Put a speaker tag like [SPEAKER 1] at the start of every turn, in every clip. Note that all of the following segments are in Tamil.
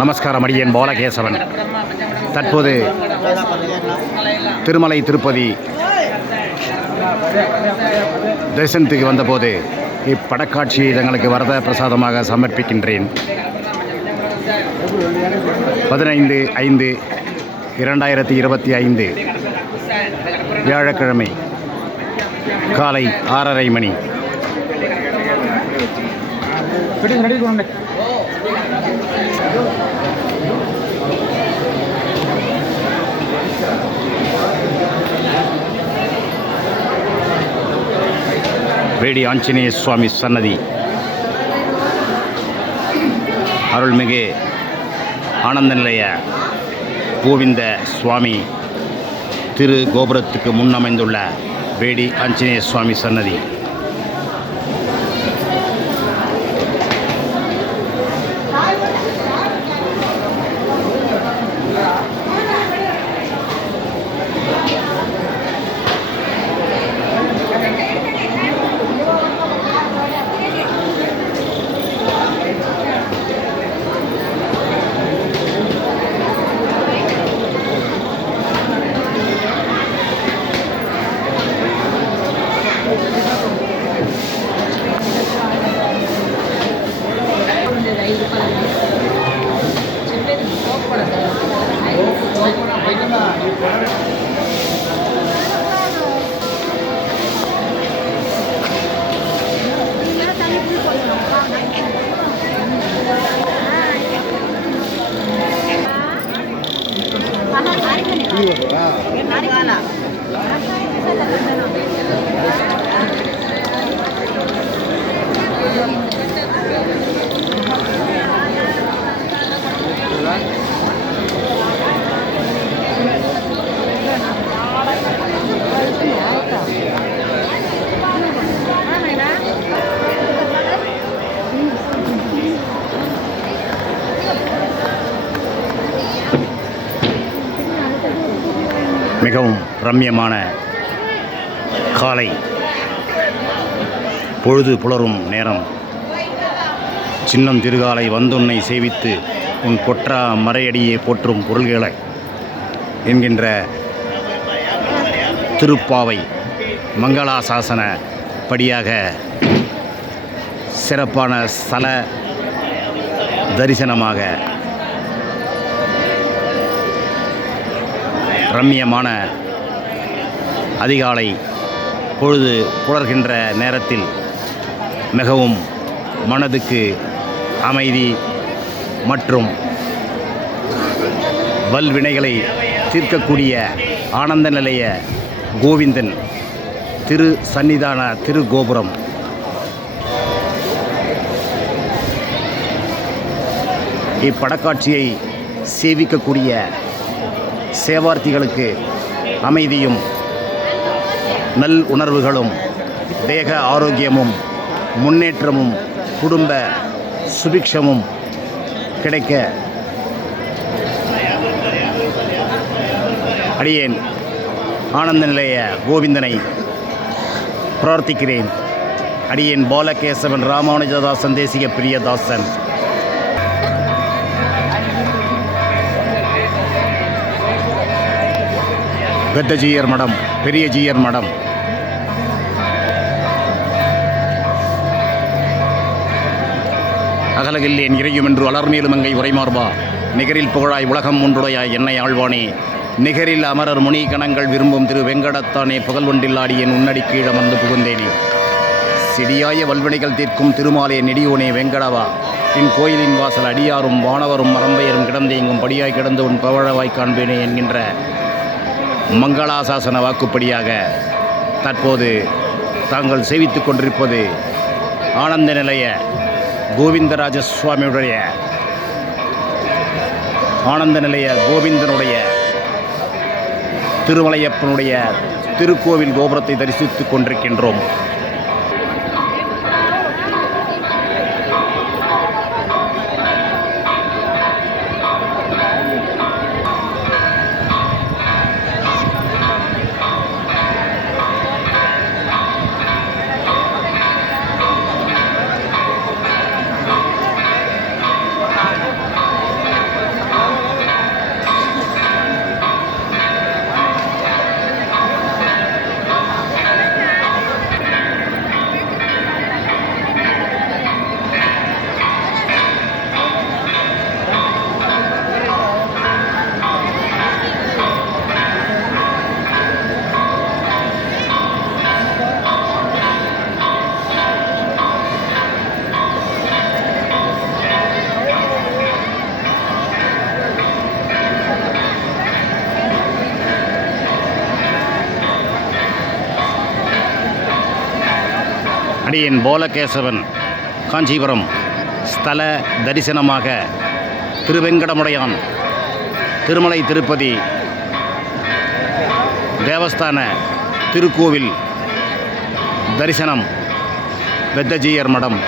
[SPEAKER 1] நமஸ்காரம் அடியேன் பாலகேசவன். தற்போது திருமலை திருப்பதி தரிசனத்துக்கு வந்தபோது இப்படக்காட்சியை தங்களுக்கு வரத பிரசாதமாக சமர்ப்பிக்கின்றேன். பதினைந்து ஐந்து இரண்டாயிரத்தி இருபத்தி ஐந்து வியாழக்கிழமை. காலை ஆறரை மணி. வேடி ஆஞ்சநேய சுவாமி சன்னதி. அருள்மிகு ஆனந்த நிலைய கோவிந்த சுவாமி திரு கோபுரத்துக்கு முன் அமைந்துள்ள வேடி ஆஞ்சநேய சுவாமி சன்னதி மிகவும் ரம்யமான காலை பொழுது புலரும் நேரம். சின்னம் திருகாலை வந்துன்னை சேவித்து உன் கொற்றா மறையடியே போற்றும் பொருள்களை என்கின்ற திருப்பாவை மங்களாசாசன படியாக சிறப்பான ஸ்தல தரிசனமாக ரம்மியமான அதிகாலை பொழுது புலர்கின்ற நேரத்தில் மிகவும் மனதுக்கு அமைதி மற்றும் வல்வினைகளை தீர்க்கக்கூடிய ஆனந்த நிலைய கோவிந்தன் திரு சன்னிதான திரு கோபுரம் இப்படக்காட்சியை சேவிக்கக்கூடிய சேவார்த்திகளுக்கு அமைதியும் நல் உணர்வுகளும் தேக ஆரோக்கியமும் முன்னேற்றமும் குடும்ப சுபிக்ஷமும் கிடைக்க அடியேன். ஆனந்த நிலைய கோவிந்தனை பிரார்த்திக்கிறேன். அடியேன் பாலகேசவன் ராமானுஜதாசன் தேசிக பிரியதாசன் பெத்தஜியர் மடம் பெரிய ஜீயர் மடம். அகலகில்லேன் இறையும் என்று வளர்மேலும் அங்கை உரைமார்பா. நிகரில் புகழாய் உலகம் ஒன்றுடையாய் என்னை ஆழ்வானே நிகரில் அமரர் முனி கணங்கள் விரும்பும் திரு வெங்கடத்தானே புகழ் ஒன்றில்லாடி என் உன்னடி கீழமர்ந்து புகுந்தேனே. சிடியாய வல்வினைகள் தீர்க்கும் திருமாலே நெடியோனே வெங்கடவா. என் கோயிலின் வாசல் அடியாரும் வானவரும் மரம்பெயரும் கிடந்தேங்கும் படியாய் கிடந்து உன் பவழவாய் காண்பேனே என்கின்ற மங்களாசாசன வாக்குப்படியாக தற்போது தாங்கள் சேவித்துக் கொண்டிருப்பது ஆனந்த நிலைய கோவிந்தராஜ சுவாமியுடைய ஆனந்த நிலைய கோவிந்தனுடைய திருமலையப்பனுடைய திருக்கோவில் கோபுரத்தை தரிசித்துக் கொண்டிருக்கின்றோம். ஸ்ரீ போலகேசவன் காஞ்சிபுரம் ஸ்தல தரிசனமாக திருவெங்கடமுடையான் திருமலை திருப்பதி தேவஸ்தான திருக்கோவில் தரிசனம் பெத்தஜீயர் மடம்.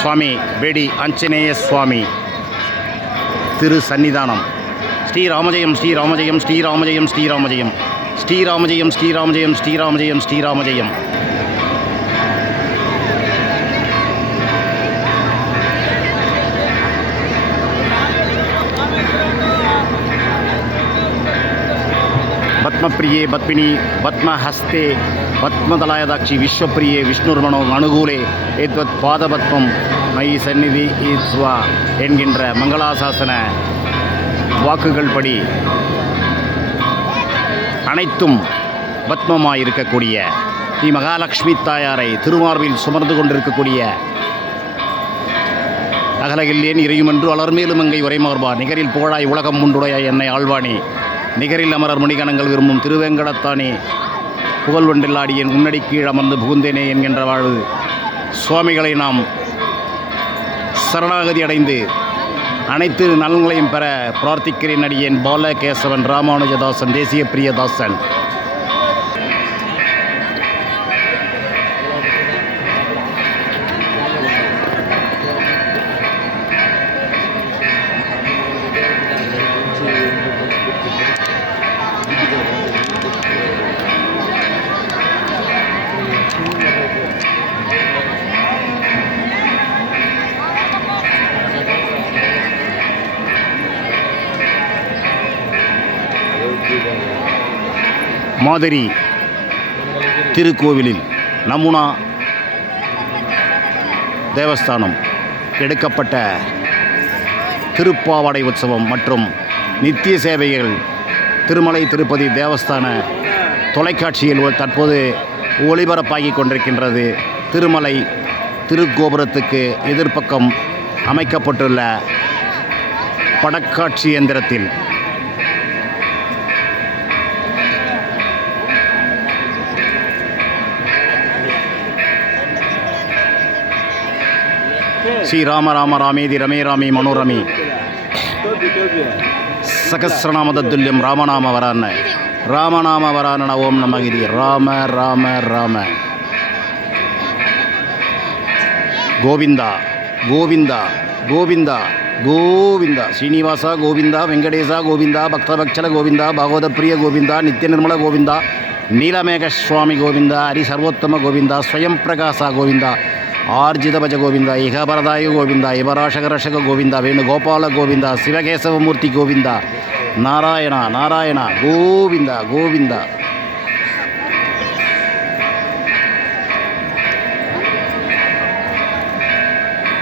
[SPEAKER 1] சுவாமி வேடி ஆஞ்சநேய சுவாமி திரு சன்னிதானம். ஸ்ரீராமஜெயம் ஸ்ரீராமஜெயம் ஸ்ரீராமஜெயம் ஸ்ரீராமஜெயம். ஸ்ரீராமஜெயம் ஸ்ரீராமஜெயம் ஸ்ரீராமஜெயம் ஸ்ரீராமஜெயம். பத்மப்பிரியே பத்மினி பத்மஹஸ்தே பத்மதலாயதாட்சி விஸ்வப்பிரியே விஷ்ணுர்மனோ அனுகூலே ஏத்வத் பாதபத்மம் மயி சந்நிதி ஈஸ்வா என்கின்ற மங்களாசாசன வாக்குகள் படி அனைத்தும் பத்மமாக இருக்கக்கூடிய ஸ்ரீ மகாலட்சுமி தாயாரை திருமார்பில் சுமர்ந்து கொண்டிருக்கக்கூடிய அகலகில்லேன் இறையுமென்று அலர்மேலும் அங்கை உரைமார்பா நிகரில் புகழாய் உலகம் உண்டுடைய என்னை ஆழ்வானே நிகரில் அமரர் முனிகணங்கள் விரும்பும் திருவேங்கடத்தானே. புகழ் ஒன்றில்லாடி என் முன்னடி கீழ் அமர்ந்து புகுந்தேனே என்கின்ற வாழ்வு. சுவாமிகளை நாம் சரணாகதி அடைந்து அனைத்து நலன்களையும் பெற பிரார்த்திக்கிறேன் அடியேன் பால கேசவன் ராமானுஜதாசன் தேசிய பிரியதாசன். மாதிரி திருக்கோவிலில் நமுனா தேவஸ்தானம் எடுக்கப்பட்ட திருப்பாவாடை உற்சவம் மற்றும் நித்திய சேவைகள் திருமலை திருப்பதி தேவஸ்தான தொலைக்காட்சியில் தற்போது ஒளிபரப்பாகி கொண்டிருக்கின்றது. திருமலை திருக்கோபுரத்துக்கு எதிர்ப்பக்கம் அமைக்கப்பட்டுள்ள படக்காட்சி எந்திரத்தில் శ్రీరామ రామ రామేది రమే రామే మనోరమే సహస్రనామదతుల్యం రామనామ వరాన్న రామనామ వరాన ఓం నమగిరి రామ రామ రామ கோவிந்தா கோவிந்தா கோவிந்தா கோவிந்தா. ஸ்ரீனிவாசா கோவிந்தா வெங்கடேசா கோவிந்தா பக்தபக்ஷல கோவிந்தா பாகவத பிரிய கோவிந்தா நித்திய நிர்மல கோவிந்தா நீலமேக சுவாமி கோவிந்தா ஹரி சர்வோத்தம கோவிந்தா ஸ்வயம் பிரகாசா கோவிந்தா. ஆர்ஜித பஜ கோவிந்தா இகபரதாய கோவிந்தா இவராஷக ரஷக கோவிந்தா வேணுகோபால கோவிந்தா சிவகேசவமூர்த்தி கோவிந்தா நாராயணா நாராயணா கோவிந்தா கோவிந்தா.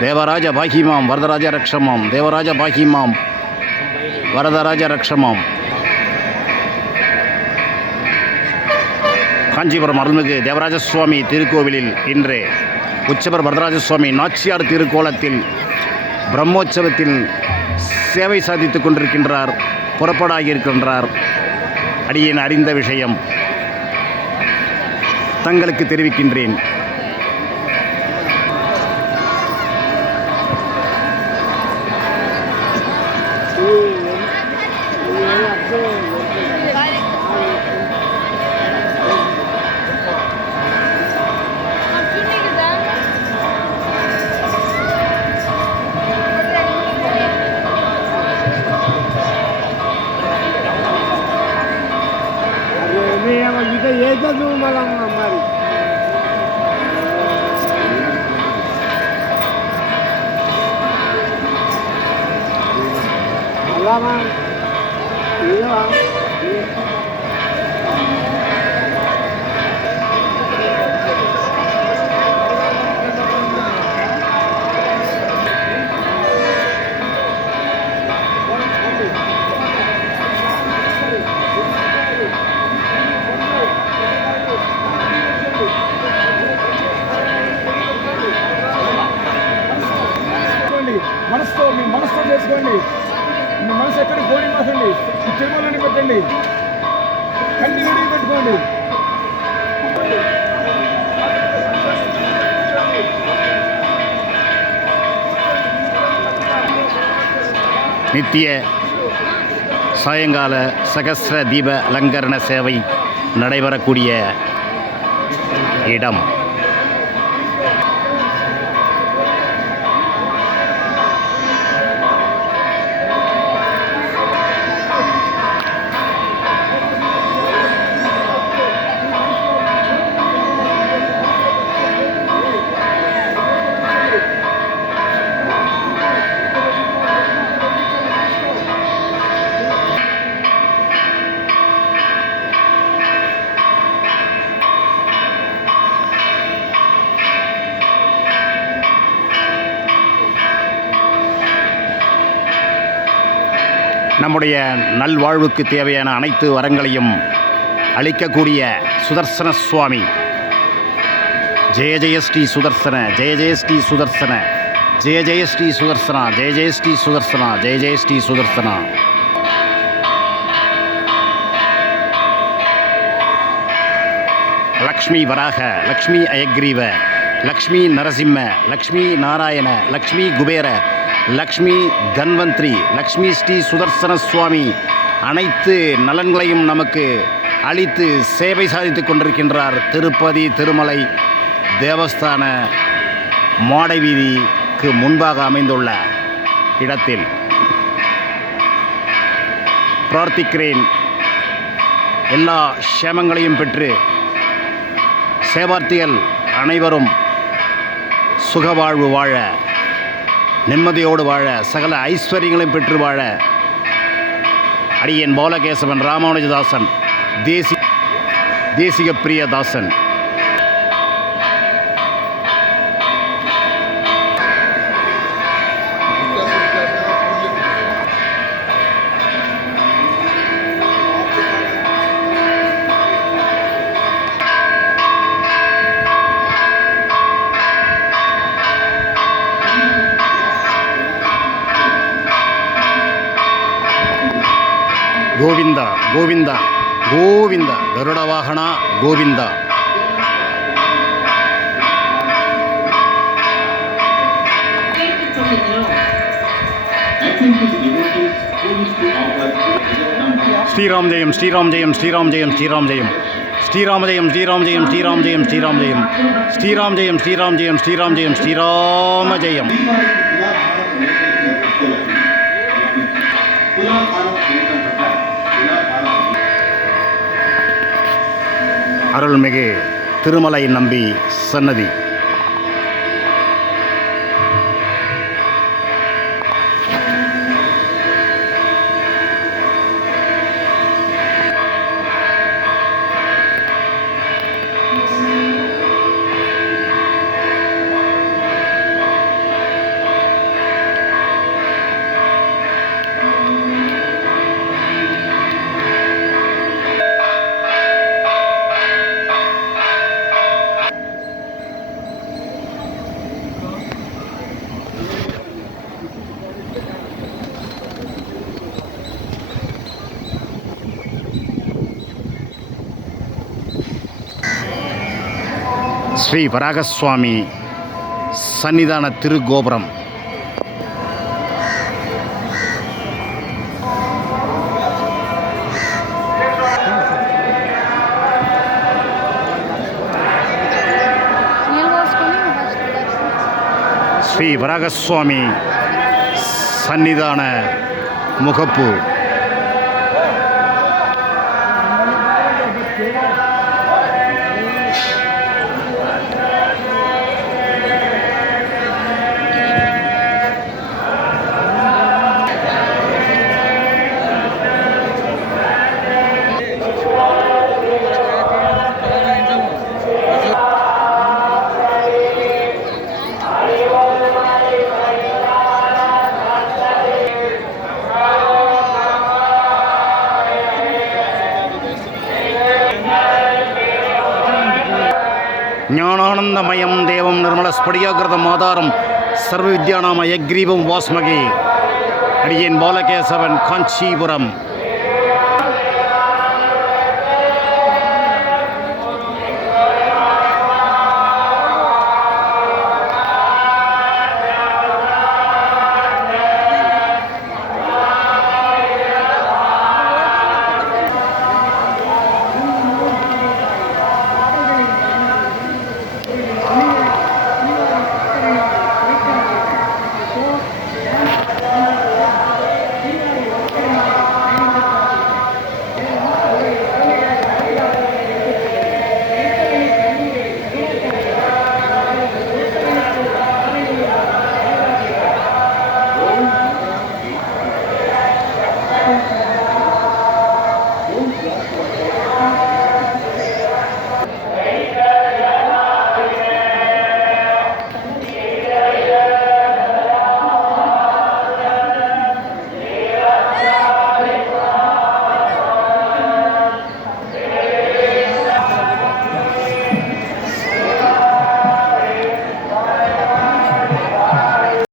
[SPEAKER 1] தேவராஜ பாகிமாம் வரதராஜ ரக்ஷமாம் தேவராஜ பாகிமாம் வரதராஜ ரக்ஷமாம். காஞ்சிபுரம் அருள்மிகு தேவராஜ சுவாமி திருக்கோவிலில் இன்று. உச்சபர் வரதராஜ சுவாமி நாச்சியார் திருக்கோலத்தில் பிரம்மோற்சவத்தில் சேவை சாதித்துக் கொண்டிருக்கின்றார் புறப்படாகியிருக்கின்றார். அடியேன் அறிந்த விஷயம். தங்களுக்கு தெரிவிக்கின்றேன்.
[SPEAKER 2] ఏదో మనం
[SPEAKER 3] మరి అలా మీ మనసుతో చేసుకోండి మీ మనసు ఎక్కడ పోనీ మాసండి తిరుమలని పెట్టండి కన్నీడి పెట్టుకోండి
[SPEAKER 1] நித்திய சாயங்கால சகஸ்ர தீப அலங்கரண சேவை நடைபெறக்கூடிய இடம் நம்முடைய நல்வாழ்வுக்கு தேவையான அனைத்து வரங்களையும் அளிக்கக்கூடிய சுதர்சன சுவாமி. ஜெய ஜெயஸ்ரீ சுதர்சன ஜெய ஜெயஸ்ரீ சுதர்சன ஜெய ஜெயஸ்ரீ சுதர்சனா ஜெய ஜெயஸ்ரீ சுதர்சனா ஜெய ஜெயஸ்ரீ சுதர்சனா. லக்ஷ்மி வராக லக்ஷ்மி அயக்ரீவ லக்ஷ்மி நரசிம்ம லக்ஷ்மி நாராயண லக்ஷ்மி குபேர லக்ஷ்மி தன்வந்திரி லக்ஷ்மி ஸ்ரீ சுதர்சன சுவாமி அனைத்து நலன்களையும் நமக்கு அளித்து சேவை சாதித்து கொண்டிருக்கின்றார் திருப்பதி திருமலை தேவஸ்தான மாடை வீதிக்கு முன்பாக அமைந்துள்ள இடத்தில். பிரார்த்திக்கிறேன் எல்லா க்ஷேமங்களையும் பெற்று சேவார்த்திகள் அனைவரும் சுகவாழ்வு வாழ நிம்மதியோடு வாழ சகல ஐஸ்வர்யங்களையும் பெற்று வாழ. அடியன் பாலகேசவன் ராமானுஜதாசன் தேசி தேசிக பிரியதாசன் ಗೋವಿಂದ ಗೋವಿಂದ ಗೋವಿಂದ ಗರುಡ ವಾಹನ ಗೋವಿಂದ ஸ்ரீராம் ஜெயம் ஸ்ரீராம் ஜெயம் ஸ்ரீராம் ஜெயம் ஸ்ரீராம் ஜெயம் ஸ்ரீராம ஜெயம் ஸ்ரீராம் ஜெயம் ஸ்ரீராம் ஜெயம் ஸ்ரீராம் ஜெயம் ஸ்ரீராம் ஜெயம் ஸ்ரீராம் ஜெயம் ஸ்ரீராம் ஜெயம் ஸ்ரீராம ஜெயம் அருள்மிகு திருமலை நம்பி சன்னதி. ஸ்ரீ வராகசுவாமி சன்னிதான
[SPEAKER 4] திருகோபுரம்.
[SPEAKER 1] ஸ்ரீ வராகசுவாமி சன்னிதான முகப்பு. ஞானானந்தமயம் தேவம் நிர்மல ஸ்படியாகிருதம் ஆதாரம். சர்வ வித்யானாம யக்ரீபம் வாஸ்மகே. அடியேன் பாலகேசவன் காஞ்சிபுரம்.